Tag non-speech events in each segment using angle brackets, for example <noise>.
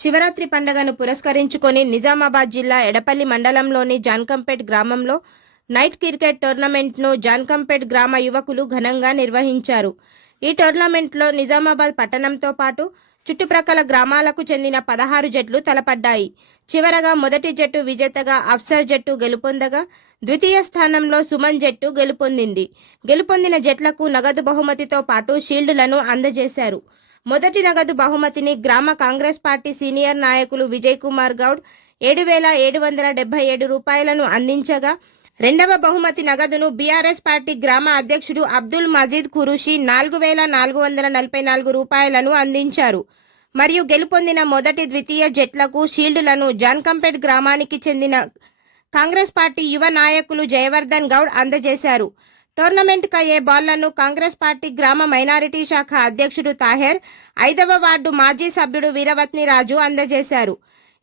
శివరాత్రి పండుగను పురస్కరించుకొని నిజామాబాద్ జిల్లా ఎడపల్లి మండలంలోని జాన్కంపేట్ గ్రామంలో నైట్ క్రికెట్ టోర్నమెంట్ను జాన్కంపేట్ గ్రామ యువకులు ఘనంగా నిర్వహించారు. ఈ టోర్నమెంట్లో నిజామాబాద్ పట్టణంతో పాటు చుట్టుప్రక్కల గ్రామాలకు చెందిన పదహారు జట్లు తలపడ్డాయి. చివరగా మొదటి జట్టు విజేతగా అఫ్సర్ జట్టు గెలుపొందగా ద్వితీయ స్థానంలో సుమన్ జట్టు గెలుపొందింది. గెలుపొందిన జట్లకు నగదు బహుమతితో పాటు షీల్డులను అందజేశారు. మొదటి నగదు బహుమతిని గ్రామ కాంగ్రెస్ పార్టీ సీనియర్ నాయకులు విజయ్ కుమార్ గౌడ్ ఏడు వేల ఏడు వందల డెబ్బై ఏడు రూపాయలను అందించగా రెండవ బహుమతి నగదును బీఆర్ఎస్ పార్టీ గ్రామ అధ్యక్షుడు అబ్దుల్ మజీద్ కురుషి నాలుగు వేల నాలుగు వందల నలభై నాలుగు రూపాయలను అందించారు. మరియు గెలుపొందిన మొదటి ద్వితీయ జట్లకు షీల్డ్లను జాన్కంపేట్ గ్రామానికి చెందిన కాంగ్రెస్ పార్టీ యువ నాయకులు జయవర్ధన్ గౌడ్ అందజేశారు. టోర్నమెంట్కు అయ్యే బాళ్ళను కాంగ్రెస్ పార్టీ గ్రామ మైనారిటీ శాఖ అధ్యక్షుడు తాహెర్ ఐదవ వార్డు మాజీ సభ్యుడు వీరవత్ని రాజు అందజేశారు.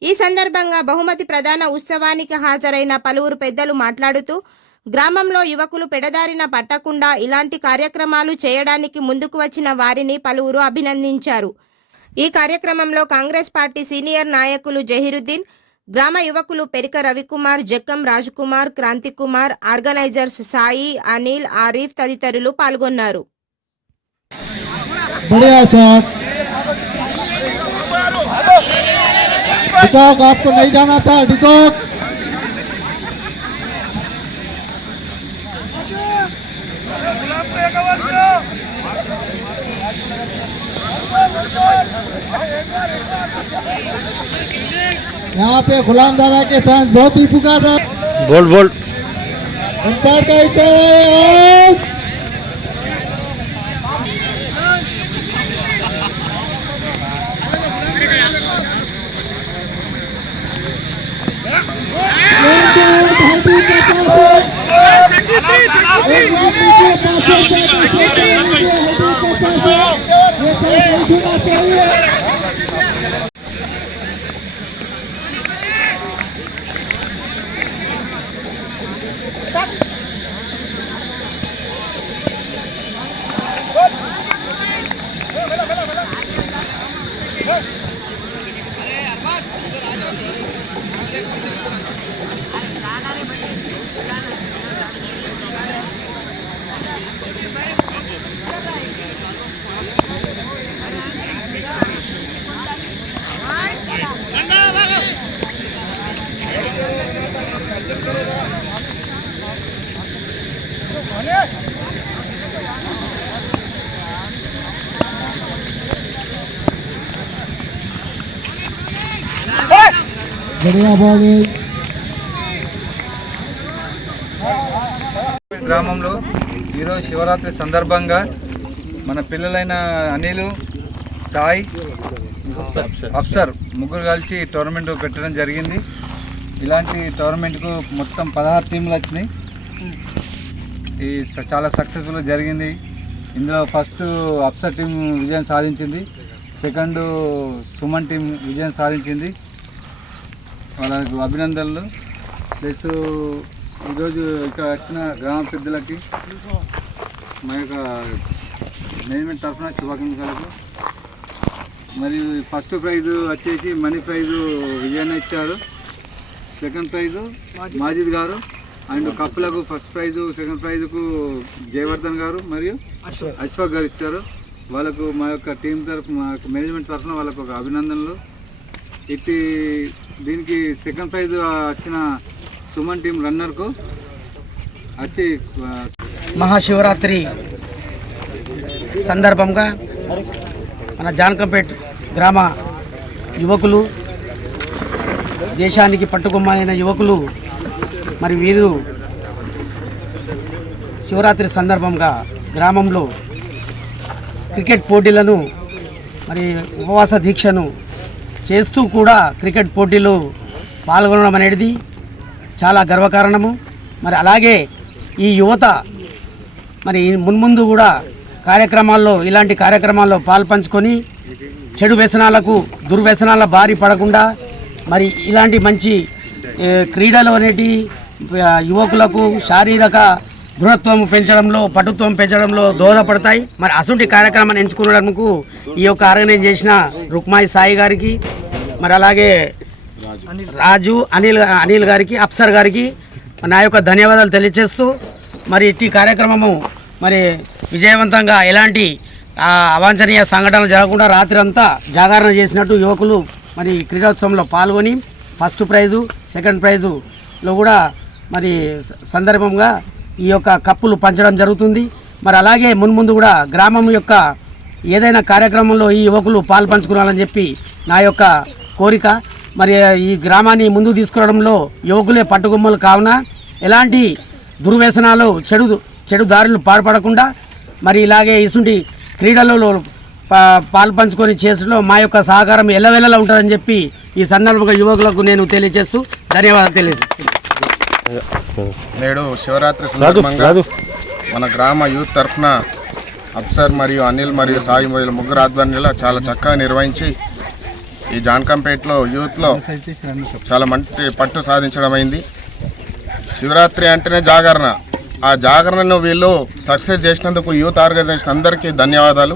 ఈ సందర్భంగా బహుమతి ప్రధాన ఉత్సవానికి హాజరైన పలువురు పెద్దలు మాట్లాడుతూ గ్రామంలో యువకులు పెడదారిన పట్టకుండా ఇలాంటి కార్యక్రమాలు చేయడానికి ముందుకు వచ్చిన వారిని పలువురు అభినందించారు. ఈ కార్యక్రమంలో కాంగ్రెస్ పార్టీ సీనియర్ నాయకులు జహీరుద్దీన్ గ్రామ యువకులు పెరిక రవికుమార్ జక్కం రాజకుమార్ క్రాంతికుమార్ ఆర్గనైజర్స్ సాయి అనిల్ ఆరిఫ్ తదితరులు పాల్గొన్నారు. यहाँ पे गुलाम दादा के फैंस बहुत ही पुकार रहे बोल बोल। अंपायर का इशारा चाहिए। గ్రామంలో ఈరోజు శివరాత్రి సందర్భంగా మన పిల్లలైన అనిలు సాయి అఫ్సర్ ముగ్గురు కలిసి టోర్నమెంట్ పెట్టడం జరిగింది. ఇలాంటి టోర్నమెంట్కు మొత్తం పదహారు టీంలు వచ్చినాయి. ఈ చాలా సక్సెస్ఫుల్ జరిగింది. ఇందులో ఫస్ట్ అప్సర్ టీం విజయం సాధించింది. సెకండ్ సుమన్ టీం విజయం సాధించింది. వాళ్ళకు అభినందనలు. ప్లస్ ఈరోజు ఇక్కడ వచ్చిన గ్రామ పెద్దలకి మా యొక్క మేనేజ్మెంట్ తరఫున శుభాకాంక్షలకు. మరియు ఫస్ట్ ప్రైజ్ వచ్చేసి మనీ ప్రైజ్ విజయన్న ఇచ్చారు. Second prize Majid garu. And కప్పులకు first prize second ప్రైజ్కు జయవర్ధన్ గారు మరియు అశ్వక్. గారు ఇచ్చారు. వాళ్ళకు మా యొక్క టీం తరఫు మా మేనేజ్మెంట్ తరఫున వాళ్ళకు ఒక అభినందనలు. ఇట్టి దీనికి సెకండ్ ప్రైజ్ వచ్చిన సుమన్ టీం రన్నర్కు వచ్చి మహాశివరాత్రి సందర్భంగా మన జానకంపేట్ గ్రామ యువకులు దేశానికి పట్టుకుమ్మైన యువకులు మరి వీరు శివరాత్రి సందర్భంగా గ్రామంలో క్రికెట్ పోటీలను మరి ఉపవాస దీక్షను చేస్తూ కూడా క్రికెట్ పోటీలు పాల్గొనడం అనేది చాలా గర్వకారణము. మరి అలాగే ఈ యువత మరి మున్ముందు కూడా కార్యక్రమాల్లో ఇలాంటి కార్యక్రమాల్లో పాల్పంచుకొని చెడు వ్యసనాలకు దుర్వ్యసనాల బారి పడకుండా మరి ఇలాంటి మంచి క్రీడలు అనేటి యువకులకు శారీరక దృఢత్వం పెంచడంలో పటుత్వం పెంచడంలో దోహదపడతాయి. మరి అసంటి కార్యక్రమాన్ని ఎంచుకున్నందుకు ఈ యొక్క ఆర్గనైజ్ చేసిన రుక్మాయి సాయి గారికి మరి అలాగే రాజు అనిల్ అనిల్ గారికి అప్సర్ గారికి నా యొక్క ధన్యవాదాలు తెలియజేస్తూ మరి ఇట్టి కార్యక్రమము మరి విజయవంతంగా ఎలాంటి అవాంఛనీయ సంఘటనలు జరగకుండా రాత్రి అంతా జాగరణ చేసినట్టు యువకులు మరి క్రీడోత్సవంలో పాల్గొని ఫస్ట్ ప్రైజు సెకండ్ ప్రైజులో కూడా మరి స- సందర్భంగా ఈ యొక్క కప్పులు పంచడం జరుగుతుంది. మరి అలాగే మున్ముందు కూడా గ్రామం యొక్క ఏదైనా కార్యక్రమంలో ఈ యువకులు పాలు పంచుకోవాలని చెప్పి నా యొక్క కోరిక. మరి ఈ గ్రామాన్ని ముందు తీసుకురావడంలో యువకులే పట్టుకొమ్మలు కావున ఎలాంటి దుర్వ్యసనాలు చెడు చెడు దారులు పాల్పడకుండా మరి ఇలాగే ఇసుంటి క్రీడలలో పాల్పంచుకొని పాలు పంచుకొని చేసడంలో మా యొక్క సహకారం ఎల్లవెల్లలా ఉంటుందని చెప్పి ఈ సందర్భంగా యువకులకు నేను తెలియజేస్తూ ధన్యవాదాలు తెలియజేస్తున్నాను. నేడు శివరాత్రి సందర్భంగా మన గ్రామ యూత్ తరఫున అప్సర్ మరియు అనిల్ మరియు సాయి మొదలు ముగ్గురు ఆధ్వర్యంలో చాలా చక్కగా నిర్వహించి ఈ జాన్కంపేటలో యూత్లో చాలా మంచి పట్టు సాధించడం అయింది. శివరాత్రి అంటేనే జాగరణ. ఆ జాగరణను వీళ్ళు సక్సెస్ చేసినందుకు యూత్ ఆర్గనైజేషన్ అందరికీ ధన్యవాదాలు.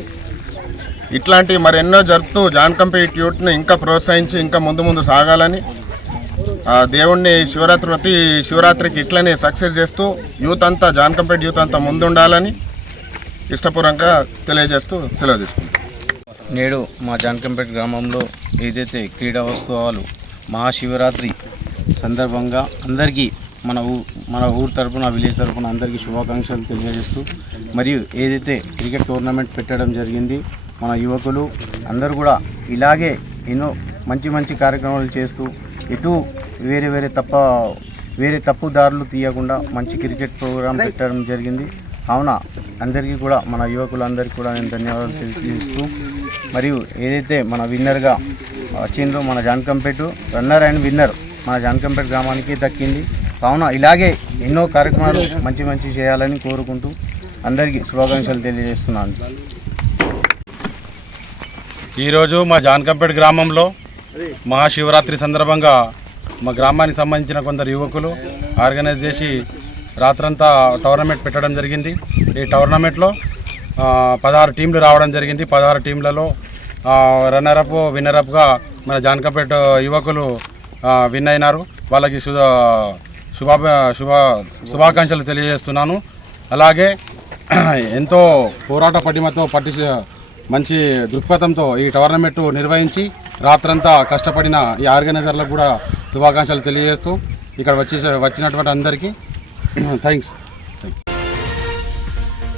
ఇట్లాంటి మరెన్నో జరుపుతూ జాన్కంపేట్ యూత్ని ఇంకా ప్రోత్సహించి ఇంకా ముందు ముందు సాగాలని దేవుణ్ణి శివరాత్రి ప్రతి శివరాత్రికి ఇట్లనే సక్సెస్ చేస్తూ యూత్ అంతా జానకంపేట యూత్ అంతా ముందుండాలని ఇష్టపూర్వకంగా తెలియజేస్తూ సెలవు తీసుకుంటాం నేడు మా జాన్కంపేట గ్రామంలో ఏదైతే క్రీడా వస్తువులు మహాశివరాత్రి సందర్భంగా అందరికీ మన ఊ మన ఊరు తరపున విలేజ్ తరపున అందరికీ శుభాకాంక్షలు తెలియజేస్తూ మరియు ఏదైతే క్రికెట్ టోర్నమెంట్ పెట్టడం జరిగింది మన యువకులు అందరూ కూడా ఇలాగే ఎన్నో మంచి మంచి కార్యక్రమాలు చేస్తూ ఎటు వేరే వేరే తప్ప వేరే తప్పుదారులు తీయకుండా మంచి క్రికెట్ ప్రోగ్రాం పెట్టడం జరిగింది. కావున అందరికీ కూడా మన యువకులందరికీ కూడా నేను ధన్యవాదాలు తెలియజేస్తూ మరియు ఏదైతే మన విన్నర్గా వచ్చిండ్రో మన జాన్కంపేట రన్నర్ అండ్ విన్నర్ మన జాన్కంపేట గ్రామానికి దక్కింది. కావున ఇలాగే ఎన్నో కార్యక్రమాలు మంచి మంచి చేయాలని కోరుకుంటూ అందరికీ శుభాకాంక్షలు తెలియజేస్తున్నాను. ఈరోజు మా జాన్కంపేట గ్రామంలో మహాశివరాత్రి సందర్భంగా మా గ్రామానికి సంబంధించిన కొందరు యువకులు ఆర్గనైజ్ చేసి రాత్రంతా టోర్నమెంట్ పెట్టడం జరిగింది. ఈ టోర్నమెంట్లో పదహారు టీంలు రావడం జరిగింది. పదహారు టీంలలో రన్నరప్ విన్నరప్గా మన జానకపేట యువకులు విన్ అయినారు. వాళ్ళకి శుభ శుభా శుభ శుభాకాంక్షలు తెలియజేస్తున్నాను. అలాగే ఎంతో పోరాట పటిమతో పట్టి మంచి దృక్పథంతో ఈ టోర్నమెంట్ నిర్వహించి రాత్రంతా కష్టపడిన ఈ ఆర్గనైజర్లకు కూడా శుభాకాంక్షలు తెలియజేస్తూ ఇక్కడ వచ్చే వచ్చినటువంటి అందరికీ <clears throat> థ్యాంక్స్